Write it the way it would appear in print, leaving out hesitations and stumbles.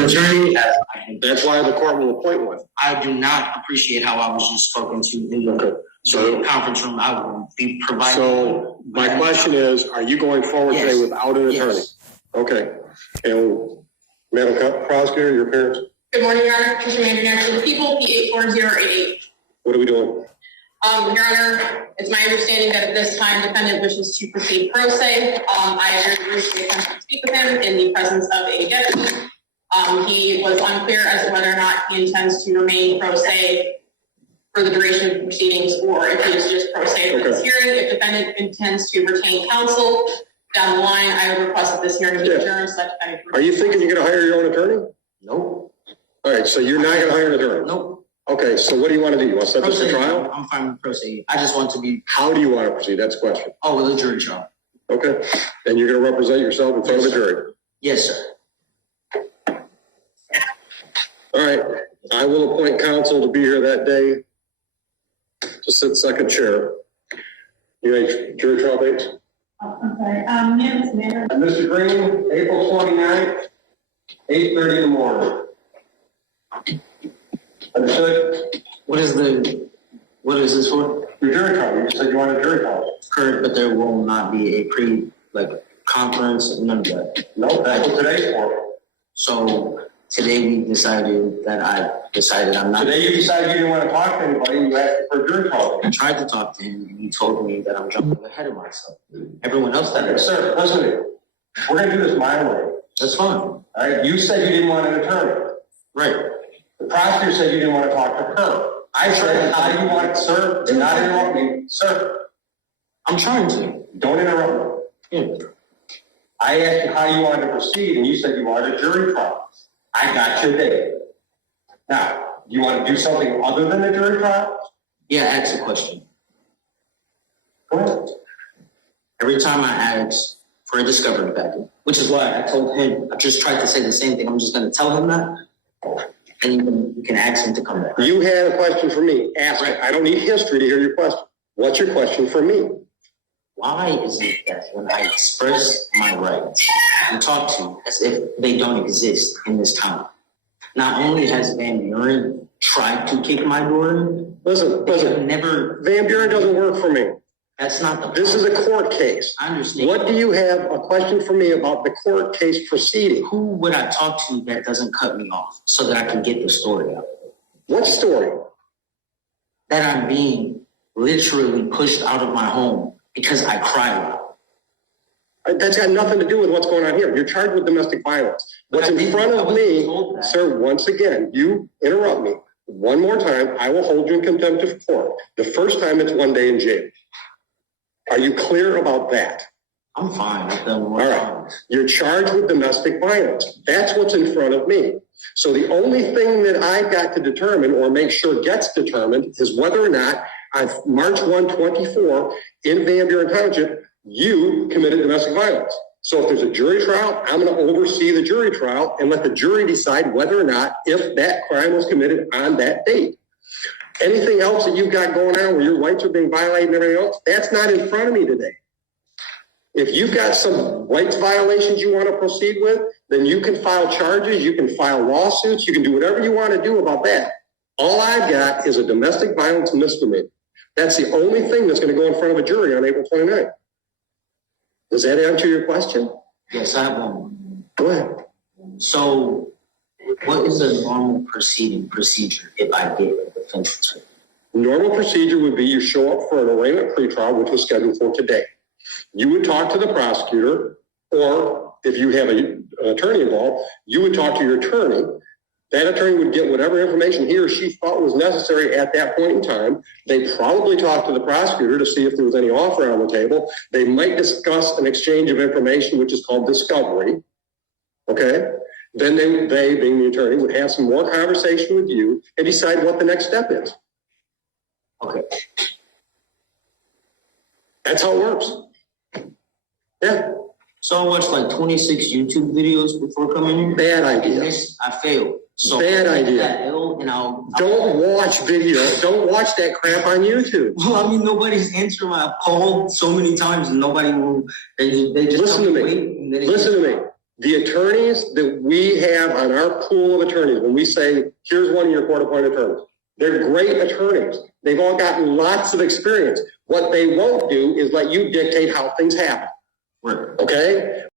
an attorney, that's why the court will appoint one. I do not appreciate how I was just spoken to in the conference room. I will be providing. So my question is, are you going forward today without an attorney? Yes. Okay. And Madam Prosecutor, your appearance? Good morning, Your Honor. Commissioner Manning, the people, P84088. What are we doing? Your Honor, it's my understanding that at this time, defendant wishes to proceed pro se. I agree with the attempt to speak with him in the presence of a deputy. He was unclear as to whether or not he intends to remain pro se for the duration of the proceedings, or if he is just pro se for this hearing. If defendant intends to retain counsel down the line, I would request that this hearing be adjourned. Are you thinking you're going to hire your own attorney? Nope. All right, so you're not going to hire an attorney? Nope. Okay, so what do you want to do? You want to set this to trial? I'm fine with pro se. I just want to be. How do you want to proceed? That's the question. Oh, with a jury trial. Okay, and you're going to represent yourself in front of a jury? Yes, sir. All right, I will appoint counsel to be here that day to sit second chair. You have jury trial dates? I'm sorry. Yes, Mayor. Mr. Green, April 29th, 8:30 in the morning. Understood? What is this for? Your jury trial. You said you want a jury trial. Correct, but there will not be a conference, none of that. No, that's what today's for. So today we decided I'm not. Today you decided you didn't want to talk to anybody. You asked for a jury trial. I tried to talk to him, and he told me that I'm jumping ahead of myself. Everyone else that Sir, listen to me. We're going to do this my way. That's fine. All right. You said you didn't want an attorney. Right. The prosecutor said you didn't want to talk to her. I said, how do you want, sir? Do not interrupt me. Sir. I'm trying to. Don't interrupt me. Yeah. I asked you how you wanted to proceed, and you said you wanted a jury trial. I got your date. Now, you want to do something other than a jury trial? Yeah, ask a question. Go ahead. Every time I ask for a discovery packet, which is why I told him, I just tried to say the same thing. I'm just going to tell him that. And you can ask him to come back. You had a question for me. Ask it. I don't need history to hear your question. What's your question for me? Why is it that when I express my rights and talk to as if they don't exist in this town, not only has Van Buren tried to kick my door in, Listen. Never. Van Buren doesn't work for me. That's not the. This is a court case. I understand. What do you have a question for me about the court case proceeding? Who would I talk to that doesn't cut me off so that I can get the story out? What story? That I'm being literally pushed out of my home because I cry loud. That's got nothing to do with what's going on here. You're charged with domestic violence. What's in front of me, sir, once again, you interrupt me. One more time, I will hold you in contempt of court. The first time, it's 1 day in jail. Are you clear about that? I'm fine with them. All right. You're charged with domestic violence. That's what's in front of me. So the only thing that I've got to determine or make sure gets determined is whether or not on March 1/24 in Van Buren Township, you committed domestic violence. So if there's a jury trial, I'm going to oversee the jury trial and let the jury decide whether or not if that crime was committed on that date. Anything else that you've got going on where your rights are being violated and everything else, that's not in front of me today. If you've got some rights violations you want to proceed with, then you can file charges, you can file lawsuits, you can do whatever you want to do about that. All I've got is a domestic violence misdemeanor. That's the only thing that's going to go in front of a jury on April 29th. Does that answer your question? Yes, I have one. Go ahead. So, what is a normal procedure if I get a defense attorney? Normal procedure would be you show up for an arraignment pretrial, which was scheduled for today. You would talk to the prosecutor, or if you have an attorney involved, you would talk to your attorney. That attorney would get whatever information he or she thought was necessary at that point in time. They probably talk to the prosecutor to see if there was any offer on the table. They might discuss an exchange of information, which is called discovery. Okay? Then they, being the attorney, would have some more conversation with you and decide what the next step is. Okay. That's how it works. Yeah. So I watched like 26 YouTube videos before coming here. Bad idea. I failed. So bad idea. Don't watch video. Don't watch that crap on YouTube. Well, I mean, nobody's answering. I've called so many times and nobody will. They just listen to me. Listen to me. The attorneys that we have on our pool of attorneys, when we say, here's one of your court-appointed attorneys, they're great attorneys. They've all gotten lots of experience. What they won't do is let you dictate how things happen. Right. Okay?